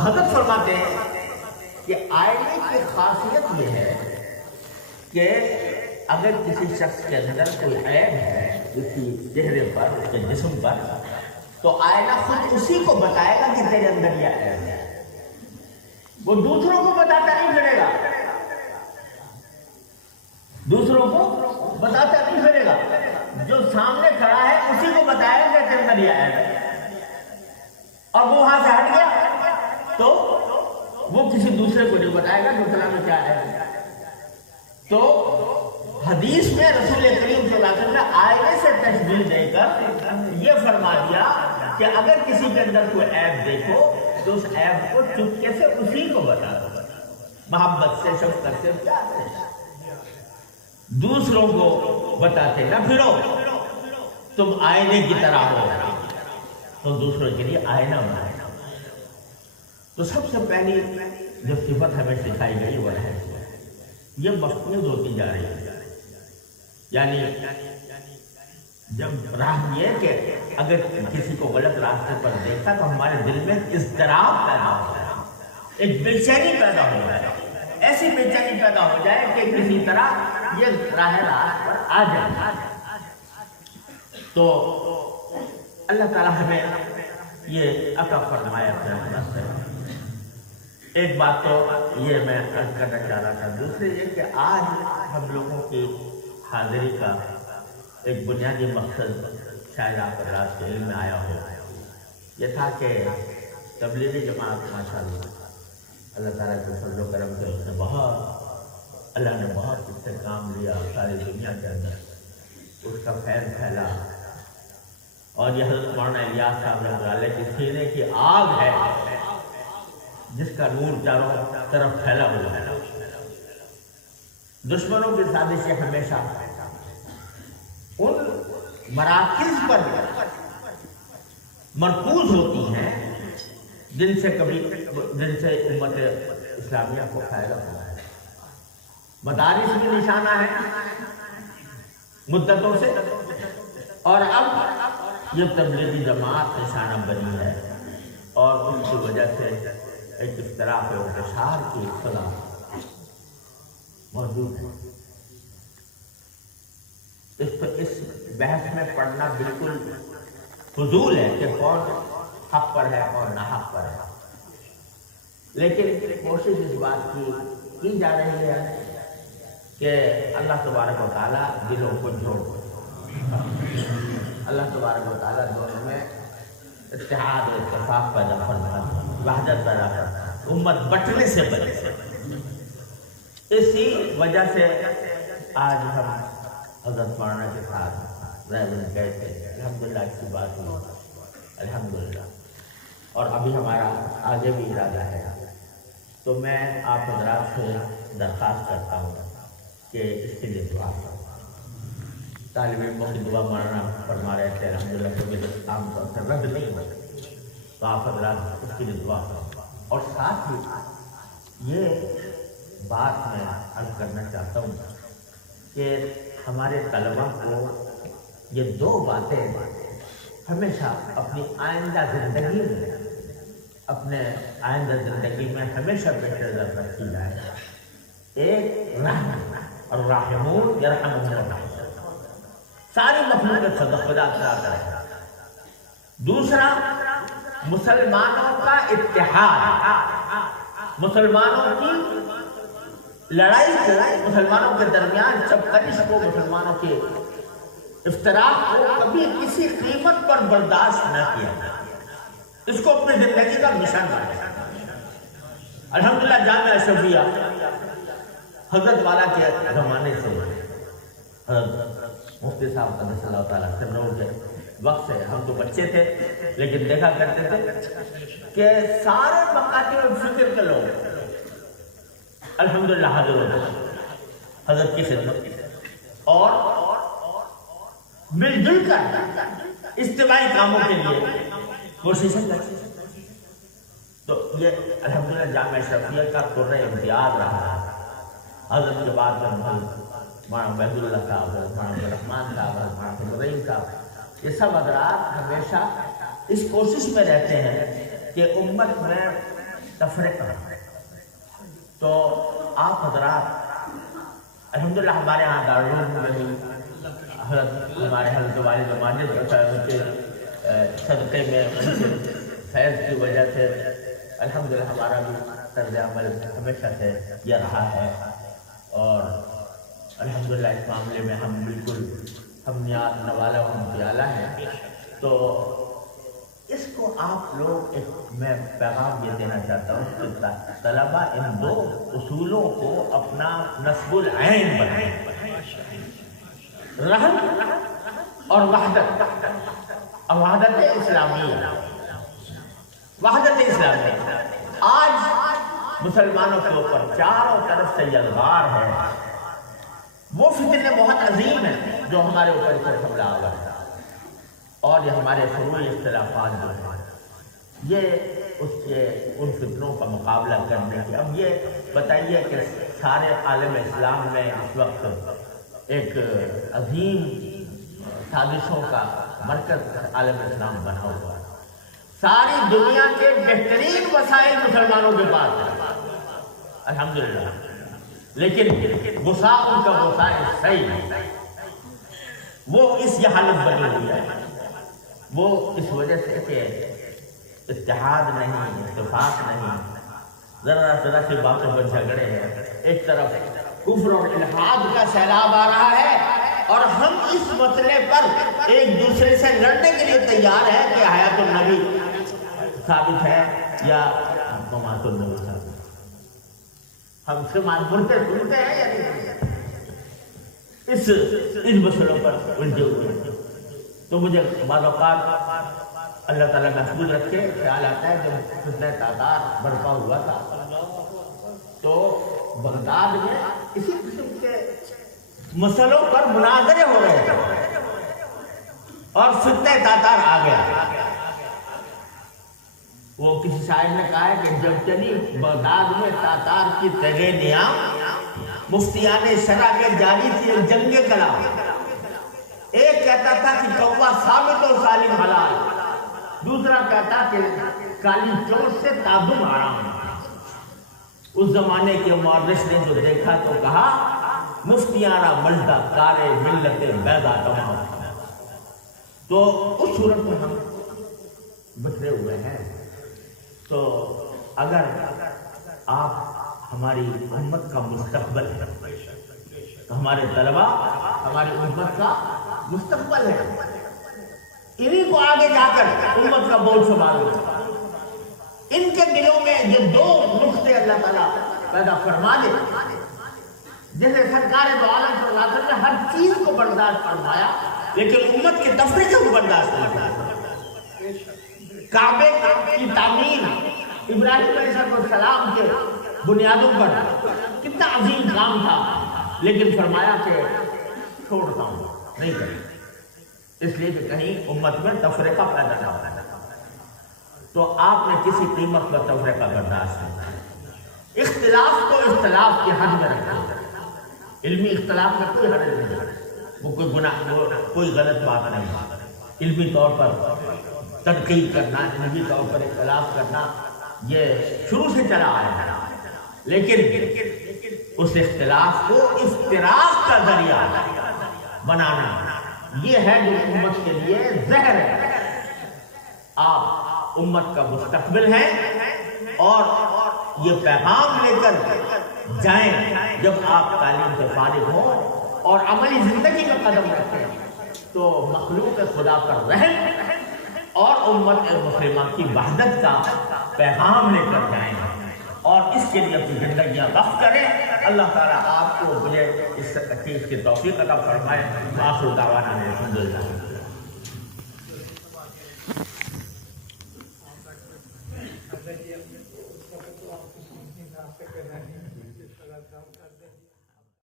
حضرت فرماتے ہیں کہ آئینے کی خاصیت یہ ہے کہ اگر کسی شخص کے اندر کوئی عیب ہے کسی چہرے پر اس کے جسم پر تو آئینہ خود اسی کو بتائے گا کہ تیرے اندر یہ عیب ہے، وہ دوسروں کو بتاتا نہیں پھرے گا، دوسروں کو بتاتا نہیں پھرے گا، جو سامنے کھڑا ہے اسی کو بتائے گا کہ تیرے اندر یہ عیب ہے، اور وہ وہاں سے ہٹ گیا تو وہ کسی دوسرے کو نہیں بتائے گا کہ فلاں میں کیا ہے۔ تو حدیث میں رسول کریم صلی اللہ علیہ وسلم نے آئینے سے تشبیہ دے کر یہ فرما دیا کہ اگر کسی کے اندر کوئی عیب دیکھو تو اس عیب کو چپکے سے اسی کو بتا دو، محبت سے، شفقت سے، پیار سے، دوسروں کو بتاتے نہ پھرو، تم آئینے کی طرح ہو تو دوسروں کے لیے آئینہ بنائے۔ تو سب سے پہلی جو صفت ہمیں سکھائی گئی وہ ہے یہ مفقود ہوتی جا رہی ہے، یعنی جب راہ یہ کہ اگر کسی کو غلط راستے پر دیکھتا تو ہمارے دل میں اضطراب پیدا ہو جائے، ایک بے چینی پیدا ہو جائے، ایسی بے چینی پیدا ہو جائے کہ کسی طرح یہ راہ راست پر آ جائے۔ تو اللہ تعالیٰ ہمیں یہ عطا فرمائے اپنے رحمت سے۔ ایک بات تو یہ میں عرض کرنا چاہ رہا تھا، دوسرے یہ کہ آج ہم لوگوں کی حاضری کا ایک بنیادی مقصد شاید آپ حضرات کے علم میں آیا ہو، یہ تھا کہ تبلیغی جماعت ماشاءاللہ اللہ تعالیٰ کے فضل و کرم سے اس نے اللہ نے بہت اس سے کام لیا، ساری دنیا کے اندر اس کا فیض پھیلا، اور یہ حضرت مولانا الیاس صاحب رحمۃ اللہ علیہ کی سینے کی آگ ہے جس کا نور چاروں طرف پھیلا ہوا ہے۔ دشمنوں کی سازشیں ہمیشہ ان مراکز پر مرکوز ہوتی ہیں جن سے امت اسلامیہ کو فائدہ ہوا ہے۔ مدارس بھی نشانہ ہے مدتوں سے، اور اب یہ تبلیغی جماعت نشانہ بنی ہے، اور ان کی وجہ سے ایک اختلاف و انتشار کی اطلاع موجود ہے۔ اس بحث میں پڑھنا بالکل فضول ہے کہ کون حق پر ہے کون ناحق پر ہے، لیکن کوشش اس بات کی جا رہی ہے کہ اللہ تبارک و تعالیٰ دلوں کو جوڑ، اللہ تبارک و تعالیٰ دونوں میں اتحاد و اتفاق پیدا کرتا ہے، وحدت پیدا کرتا ہے، امت بٹنے سے بچے۔ اسی وجہ سے آج ہم حضرت مولانا کے ساتھ رہنے گئے تھے، الحمدللہ اس کی بات ہوئی الحمدللہ، اور ابھی ہمارا آگے بھی ارادہ ہے۔ تو میں آپ حضرات سے درخواست کرتا ہوں کہ اس کے لیے دعا کریں۔ طالب علموں کی دعا مولانا فرما رہے تھے الحمدللہ کہ عام طور سے رد نہیں ہوتی، تو آپ حضرات اس کے لیے دعا کریں۔ اور ساتھ ہی یہ بات میں عرض کرنا چاہتا ہوں کہ ہمارے طلباء کو یہ دو باتیں ہمیشہ اپنی آئندہ زندگی میں ہمیشہ پیش نظر رکھی جائے۔ ایک رحمت، اور راحمون یرحمہم الرحمن، ساری مخلوق سے خدا تعالیٰ کرے۔ دوسرا مسلمانوں کا اتحاد، مسلمانوں کی لڑائی کو، مسلمانوں کے درمیان چپکش کو، مسلمانوں کے افتراق کو کبھی کسی قیمت پر برداشت نہ کیا، اس کو اپنی زندگی کا مشن بنایا۔ الحمدللہ جامعہ اشرفیہ حضرت والا کے زمانے سے، حضرت مفتی صاحب قدس اللہ تعالیٰ سرنور کے وقت سے، ہم تو بچے تھے لیکن دیکھا کرتے تھے کہ سارے مکاتب الفکر کے لوگ الحمدللہ حاضر ہوتے حضرت کی خدمت اور مل جل کر اجتماعی کاموں کے لیے کوششیں کرتے۔ تو یہ الحمدللہ جامعہ اشرفیہ کا قرہ امتیاز رہا ہے۔ حضرت کے بعد میں مولانا عبید اللہ صاحب، مولانا عبدالرحمن صاحب، مولانا عبدالرحیم صاحب، یہ سب حضرات ہمیشہ اس کوشش میں رہتے ہیں کہ امت میں تفریقہ. تو آپ حضرات الحمدللہ ہمارے یہاں دارالعلوم میں بھی ہمارے حضرت والد ماجد کے صدقے میں ان کے فیض کی وجہ سے الحمدللہ ہمارا بھی طرز عمل ہمیشہ سے یہ رہا ہے. اور الحمدللہ اس معاملے میں ہم بالکل ہم نیاز نوالا ہم پیالہ ہیں. تو اس کو آپ لوگ میں پیغام یہ دینا چاہتا ہوں کہ طلبہ ان دو اصولوں کو اپنا نصب العین بنائیں، رحم اور وحدت، وحدت اسلامیہ. وحدت اسلامیہ آج مسلمانوں کے اوپر چاروں طرف سے یلغار ہے. وہ فتنے بہت عظیم ہیں جو ہمارے اوپر سے حملہ آور ہے، اور یہ ہمارے فروعی اختلافات جو ہیں یہ اس کے ان فتنوں کا مقابلہ کرنے کی. اب یہ بتائیے کہ سارے عالم اسلام میں اس وقت ایک عظیم سازشوں کا مرکز عالم اسلام بنا ہوا ہے. ساری دنیا کے بہترین وسائل مسلمانوں کے پاس ہیں الحمدللہ، لیکن غصہ ان کا غصہ صحیح ہے. وہ اس یہ حالت بنی ہوئی ہے، وہ اس وجہ سے کہ اتحاد نہیں، اتفاق نہیں، ذرا سی باتوں پر جھگڑے ہیں. ایک طرف کفر اور الحاد کا سیلاب آ رہا ہے اور ہم اس مسئلے پر ایک دوسرے سے لڑنے کے لیے تیار ہیں کہ حیات النبی ثابت ہے یا ممات النبی ثابت ہے. ہم سے مرتے سنتے ہیں یا نہیں اس مسئلوں پر الجھے ہوئے. تو مجھے بعض اوقات اللہ تعالیٰ محفوظ رکھے خیال آتا ہے جب فتنہ تاتار برپا ہوا تھا تو بغداد میں اسی قسم کے مسئلوں پر مناظرے ہو رہے تھے اور فتنہ تاتار آ گیا. وہ کسی شاعر نے کہا ہے کہ جب چلی بغداد میں تاتار کی تغینیاں، مفتیان شرع میں جاری تھی جنگ کلام. ایک کہتا تھا کہ کوا ثابت و سالم حلال، دوسرا کہتا کہ کالی چوٹ سے تعظم حرام. اس زمانے کے مورخ نے جو دیکھا تو کہا مفتیانہ ملدہ کارے ملت بیضا تمام. تو اس صورت میں ہم بچھڑے ہوئے ہیں. تو اگر آپ ہماری امت کا مستقبل ہے، ہمارے طلبہ ہماری امت کا مستقبل ہے، انہی کو آگے جا کر امت کا بوجھ سنبھالنا. ان کے دلوں میں یہ دو نقطے اللہ تعالیٰ پیدا فرما دے. جیسے سرکار دو عالم صلی اللہ علیہ وسلم نے ہر چیز کو برداشت فرمایا لیکن امت کے تفریقے کو برداشت نہیں فرمایا. کعبے کی تعمیر ابراہیم علیہ السلام کے بنیادوں پر کتنا عظیم کام تھا، لیکن فرمایا کہ چھوڑتا ہوں، نہیں کریں، اس لیے کہ کہیں امت میں تفریقہ پیدا نہ ہو. تو آپ نے کسی قیمت پر تفریقہ برداشت نہیں. اختلاف کو اختلاف کی حد میں رکھیں. علمی اختلاف میں کوئی حرج نہیں، وہ کوئی گناہ، کوئی غلط بات نہیں. علمی طور پر تنقید کرنا، علمی طور پر اختلاف کرنا یہ شروع سے چلا آیا ہے، لیکن اس اختلاف کو افتراق کا ذریعہ بنانا یہ ہے جو امت کے لیے زہر ہے. آپ امت کا مستقبل ہیں اور یہ پیغام لے کر جائیں. جب آپ تعلیم سے فارغ ہوں اور عملی زندگی میں قدم رکھیں تو مخلوق خدا پر رحم اور امت مسلمہ کی وحدت کا پیغام لے کر جائیں اور اس کے لیے اپنی زندگیاں وقف کریں. اللہ تعالیٰ آپ کو مجھے اس چیز کی توفیق عطا فرمائے. آخر دعوانا الحمدللہ.